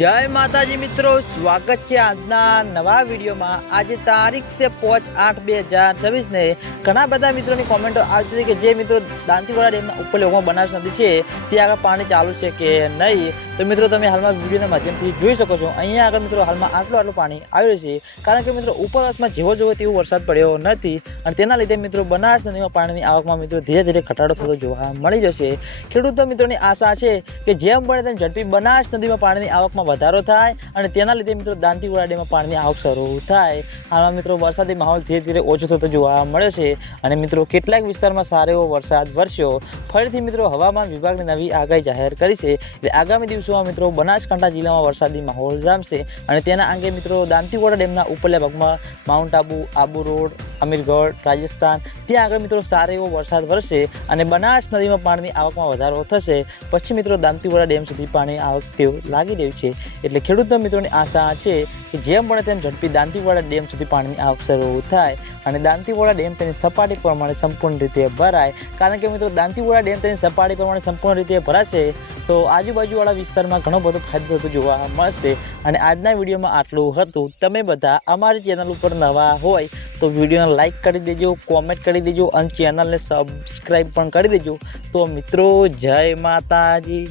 जय माताजी मित्रों, स्वागत है આજના નવા વિડીયોમાં। આજે તારીખ છે 5/8/2026 ને ઘણા બધા મિત્રોની કોમેન્ટો આવી હતી કે જે મિત્રો દાંતીવાડા ડેમના ઉપર લેવામાં બનાસ નદી છે ત્યાં આગળ પાણી ચાલુ છે કે નહીં। તો મિત્રો તમે હાલમાં વિડીયોના માધ્યમથી જોઈ શકો છો અહીંયા આગળ મિત્રો હાલમાં આટલું પાણી આવી રહ્યું છે, કારણ કે મિત્રો ઉપરવાસમાં જેવો તેવો વરસાદ પડ્યો નથી અને તેના લીધે મિત્રો બનાસ નદીમાં પાણીની આવકમાં મિત્રો ધીરે ધીરે ઘટાડો થતો જોવા મળી જશે। ખેડૂતો મિત્રોની આશા છે કે જેમ બને તેમ ઝડપી બનાસ નદીમાં પાણીની આવકમાં વધારો થાય અને તેના લીધે મિત્રો દાંતીવાડા ડેમમાં પાણીની આવક શરૂ થાય। હાલમાં મિત્રો વરસાદી માહોલ ધીરે ધીરે ઓછો થતો જોવા મળે છે અને મિત્રો કેટલાક વિસ્તારમાં સારો એવો વરસાદ વરસ્યો। ફરીથી મિત્રો હવામાન વિભાગની નવી આગાહી જાહેર કરી છે એટલે આગામી દિવસોમાં મિત્રો બનાસકાંઠા જિલ્લામાં વરસાદી માહોલ જામશે અને તેના અંગે મિત્રો દાંતીવાડા ડેમના ઉપરલા ભાગમાં માઉન્ટ આબુ, આબુ રોડ, અમીરગઢ, રાજસ્થાન ત્યાં આગળ મિત્રો સારો એવો વરસાદ વરસશે અને બનાસ નદીમાં પાણીની આવકમાં વધારો થશે। પછી મિત્રો દાંતીવાડા ડેમ સુધી પાણી આવક તેવું લાગી રહ્યું છે એટલે ખેડૂતો મિત્રોની આશા છે કે જેમ બને તેમ ઝડપી દાંતીવાડા ડેમ સુધી પાણીની આવક શરૂ થાય અને દાંતીવાડા ડેમ તેની સપાટી પ્રમાણે સંપૂર્ણ રીતે ભરાય। કારણ કે મિત્રો દાંતીવાડા ડેમ તેની સપાટી પ્રમાણે સંપૂર્ણ રીતે ભરાશે તો આજુબાજુવાળા વિસ્તારમાં ઘણો બધો ફાયદો થતો જોવા મળશે। અને આજના વિડીયોમાં આટલું હતું। તમે બધા અમારી ચેનલ ઉપર નવા હોય તો વિડીયોને લાઈક કરી દેજો, કોમેન્ટ કરી દેજો અને ચેનલને સબસ્ક્રાઈબ પણ કરી દેજો। તો મિત્રો જય માતાજી।